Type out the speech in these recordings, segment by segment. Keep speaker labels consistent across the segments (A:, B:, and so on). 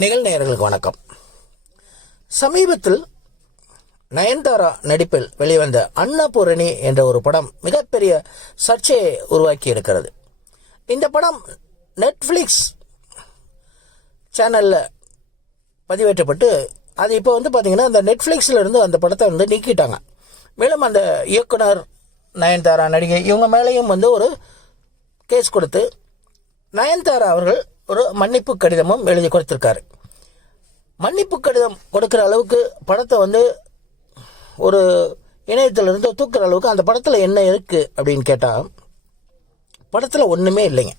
A: நிகழ்நேயர்களுக்கு வணக்கம். சமீபத்தில் நயன்தாரா நடிப்பில் வெளிவந்த அன்னபூரணி என்ற ஒரு படம் மிகப்பெரிய சர்ச்சையை உருவாக்கி இருக்கிறது. இந்த படம் நெட்ஃப்ளிக்ஸ் சேனலில் பதிவேற்றப்பட்டு அது இப்போ வந்து பார்த்தீங்கன்னா அந்த நெட்ஃப்ளிக்ஸிலிருந்து அந்த படத்தை வந்து நீக்கிட்டாங்க. மேலும் அந்த இயக்குனர் நயன்தாரா நடிகை இவங்க மேலேயும் வந்து ஒரு கேஸ் கொடுத்து நயன்தாரா அவர்கள் ஒரு மன்னிப்பு கடிதமும் எழுதி கொடுத்துருக்காரு. மன்னிப்பு கடிதம் கொடுக்குற அளவுக்கு படத்தை வந்து ஒரு இணையத்திலிருந்து தூக்குற அளவுக்கு அந்த படத்தில் என்ன இருக்குது அப்படின்னு கேட்டால் படத்தில் ஒன்றுமே இல்லைங்க.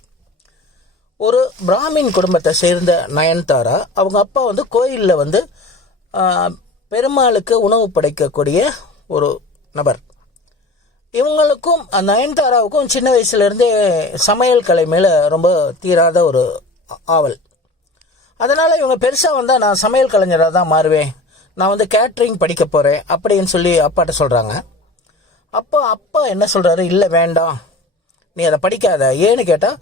A: ஒரு பிராமின் குடும்பத்தை சேர்ந்த நயன்தாரா அவங்க அப்பா வந்து கோயிலில் வந்து பெருமாளுக்கு உணவு படைக்கக்கூடிய ஒரு நபர். இவங்களுக்கும் அந்த நயன்தாராவுக்கும் சின்ன வயசுலேருந்தே சமையல் கலை மேலே ரொம்ப தீராத ஒரு ஆவல். அதனால் இவங்க பெருசாக வந்தால் நான் சமையல் கலைஞராக தான் மாறுவேன். நான் வந்து கேட்ரிங் படிக்க போகிறேன் அப்படின்னு சொல்லி அப்பாட்ட சொல்கிறாங்க அப்போ அப்பா என்ன சொல்கிறாரு இல்லை வேண்டாம். நீ அதை படிக்காத. ஏன்னு கேட்டால்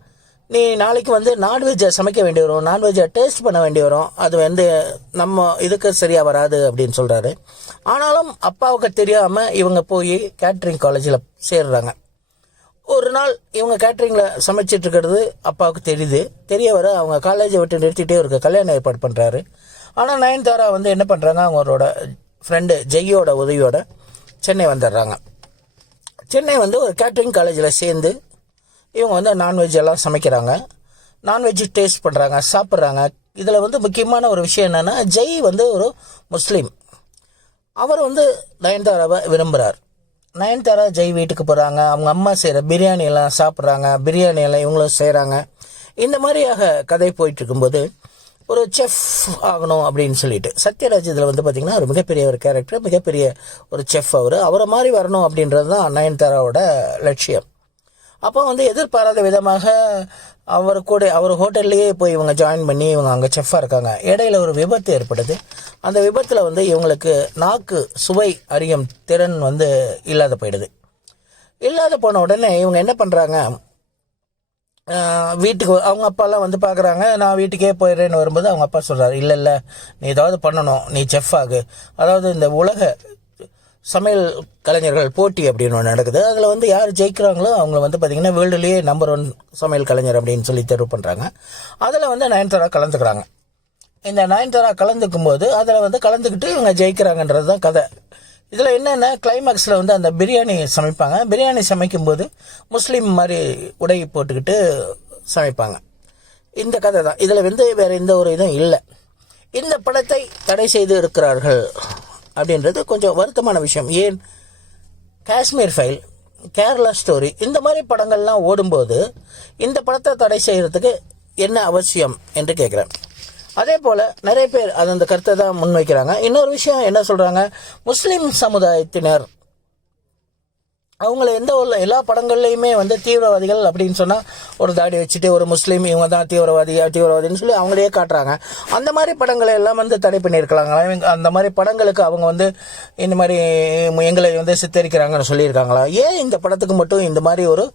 A: நீ நாளைக்கு வந்து நான்வெஜ்ஜை சமைக்க வேண்டி வரும். நான்வெஜ்ஜை டேஸ்ட் பண்ண வேண்டி வரும். அது வந்து நம்ம இதுக்கு சரியாக வராது அப்படின்னு சொல்கிறாரு ஆனாலும் அப்பாவுக்கு தெரியாமல் இவங்க போய் கேட்ரிங் காலேஜில் சேர்றாங்க. ஒரு நாள் இவங்க கேட்ரிங்கில் சமைச்சிட்டு இருக்கிறது அப்பாவுக்கு தெரியுது. தெரிய வர அவங்க காலேஜை விட்டு நிறுத்திட்டே இருக்க. கல்யாணம் ஏற்பாடு பண்ணுறாரு ஆனால் நயன்தாரா வந்து என்ன பண்ணுறாங்க அவங்களோட ஃப்ரெண்டு ஜெய்யோட உதவியோட சென்னை வந்துடுறாங்க. சென்னை வந்து ஒரு கேட்ரிங் காலேஜில் சேர்ந்து இவங்க வந்து நான்வெஜ் எல்லாம் சமைக்கிறாங்க. நான்வெஜ் டேஸ்ட் பண்ணுறாங்க சாப்பிட்றாங்க. இதில் வந்து முக்கியமான ஒரு விஷயம் என்னென்னா ஜெய் வந்து ஒரு முஸ்லீம். அவர் வந்து நயன்தாராவை விரும்புகிறார் நயன்தாரா ஜெய் வீட்டுக்கு போகிறாங்க அவங்க அம்மா செய்கிற பிரியாணியெல்லாம் சாப்பிட்றாங்க. பிரியாணி எல்லாம் இவங்களும் செய்கிறாங்க இந்த மாதிரியாக கதை போயிட்டு இருக்கும்போது ஒரு செஃப் ஆகணும் அப்படின்னு சொல்லிட்டு சத்யராஜ் இதில் வந்து பார்த்திங்கன்னா ஒரு மிகப்பெரிய ஒரு கேரக்டர் மிகப்பெரிய ஒரு செஃப் அவர். அவரை மாதிரி வரணும் அப்படின்றது தான் நயன்தாராவோட லட்சியம். அப்போ வந்து எதிர்பாராத விதமாக அவர் கூட அவர் ஹோட்டல்லையே போய் இவங்க ஜாயின் பண்ணி இவங்க அங்கே செஃப்பாக இருக்காங்க. இடையில ஒரு விபத்து ஏற்படுது. அந்த விபத்தில் வந்து இவங்களுக்கு நாக்கு சுவை அறியும் திறன் வந்து இல்லாத போயிடுது. இல்லாத போன உடனே இவங்க என்ன பண்ணுறாங்க வீட்டுக்கு அவங்க அப்பாலாம் வந்து பார்க்குறாங்க நான் வீட்டுக்கே போயிடுறேன்னு வரும்போது அவங்க அப்பா சொல்கிறாரு இல்லை இல்லை நீ ஏதாவது பண்ணணும் நீ செஃப் ஆகு. அதாவது இந்த உலக சமையல் கலைஞர்கள் போட்டி அப்படின்னு ஒன்று நடக்குது. அதில் வந்து யார் ஜெயிக்கிறாங்களோ அவங்க வந்து பார்த்திங்கன்னா வேர்ல்டுலேயே நம்பர் ஒன் சமையல் கலைஞர் அப்படின்னு சொல்லி தேர்வு பண்ணுறாங்க அதில் வந்து நயன்தாரா கலந்துக்கிறாங்க. இந்த நயன்தாரா கலந்துக்கும் போது அதில் வந்து கலந்துக்கிட்டு இவங்க ஜெயிக்கிறாங்கன்றது தான் கதை. இதில் என்னென்ன கிளைமேக்ஸில் வந்து அந்த பிரியாணி சமைப்பாங்க. பிரியாணி சமைக்கும்போது முஸ்லீம் மாதிரி உடை போட்டுக்கிட்டு சமைப்பாங்க. இந்த கதை தான். இதில் வந்து வேறு எந்த ஒரு இதுவும் இல்லை. இந்த படத்தை தடை செய்து இருக்கிறார்கள் அப்படின்றது கொஞ்சம் வருத்தமான விஷயம். ஏன்? காஷ்மீர் ஃபைல் கேரளா ஸ்டோரி இந்த மாதிரி படங்கள்லாம் ஓடும்போது இந்த படத்தை தடை செய்கிறதுக்கு என்ன அவசியம் என்று கேட்குறேன் அதே போல் நிறைய பேர் அது அந்த கருத்தை தான் முன்வைக்கிறாங்க. இன்னொரு விஷயம் என்ன சொல்கிறாங்க முஸ்லீம் சமுதாயத்தினர் அவங்கள எந்த ஒரு எல்லா படங்கள்லையுமே வந்து தீவிரவாதிகள் அப்படின்னு சொன்னால் ஒரு தாடி வச்சுட்டு ஒரு முஸ்லீம் இவங்க தான் தீவிரவாதி தீவிரவாதின்னு சொல்லி அவங்களே காட்டுறாங்க. அந்த மாதிரி படங்களை எல்லாம் வந்து தடை பண்ணியிருக்கலாங்களா அந்த மாதிரி படங்களுக்கு அவங்க வந்து இந்த மாதிரி எங்களை வந்து சித்தரிக்கிறாங்கன்னு சொல்லியிருக்காங்களா? ஏன் இந்த படத்துக்கு மட்டும் இந்த மாதிரி ஒரு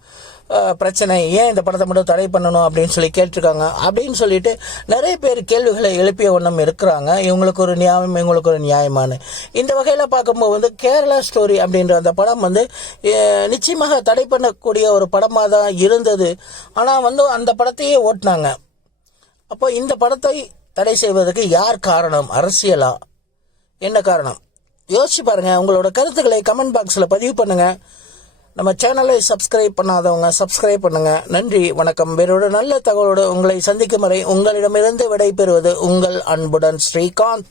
A: பிரச்சனை ஏன் இந்த படத்தை மட்டும் தடை பண்ணணும் அப்படின்னு சொல்லி கேட்டிருக்காங்க. அப்படின்னு சொல்லிட்டு நிறைய பேர் கேள்விகளை எழுப்பிய ஒன்றும் இருக்கிறாங்க. இவங்களுக்கு ஒரு நியாயம் இவங்களுக்கு ஒரு நியாயமானு. இந்த வகையில் பார்க்கும்போது வந்து கேரளா ஸ்டோரி அப்படின்ற அந்த படம் வந்து நிச்சயமாக தடை பண்ணக்கூடிய ஒரு படமாக தான் இருந்தது. ஆனால் வந்து அந்த படத்தையே ஓட்டினாங்க. அப்போ இந்த படத்தை தடை செய்வதற்கு யார் காரணம்? அரசியலா? என்ன காரணம்? யோசிச்சு பாருங்கள் உங்களோட கருத்துக்களை கமெண்ட் பாக்ஸில் பதிவு பண்ணுங்கள் நம்ம சேனலை சப்ஸ்கிரைப் பண்ணாதவங்க சப்ஸ்கிரைப் பண்ணுங்க. நன்றி வணக்கம். வேறொரு நல்ல தகவலோடு உங்களை சந்திக்கும் வரை உங்களிடமிருந்து விடைபெறுவது உங்கள் அன்புடன் ஸ்ரீகாந்த்.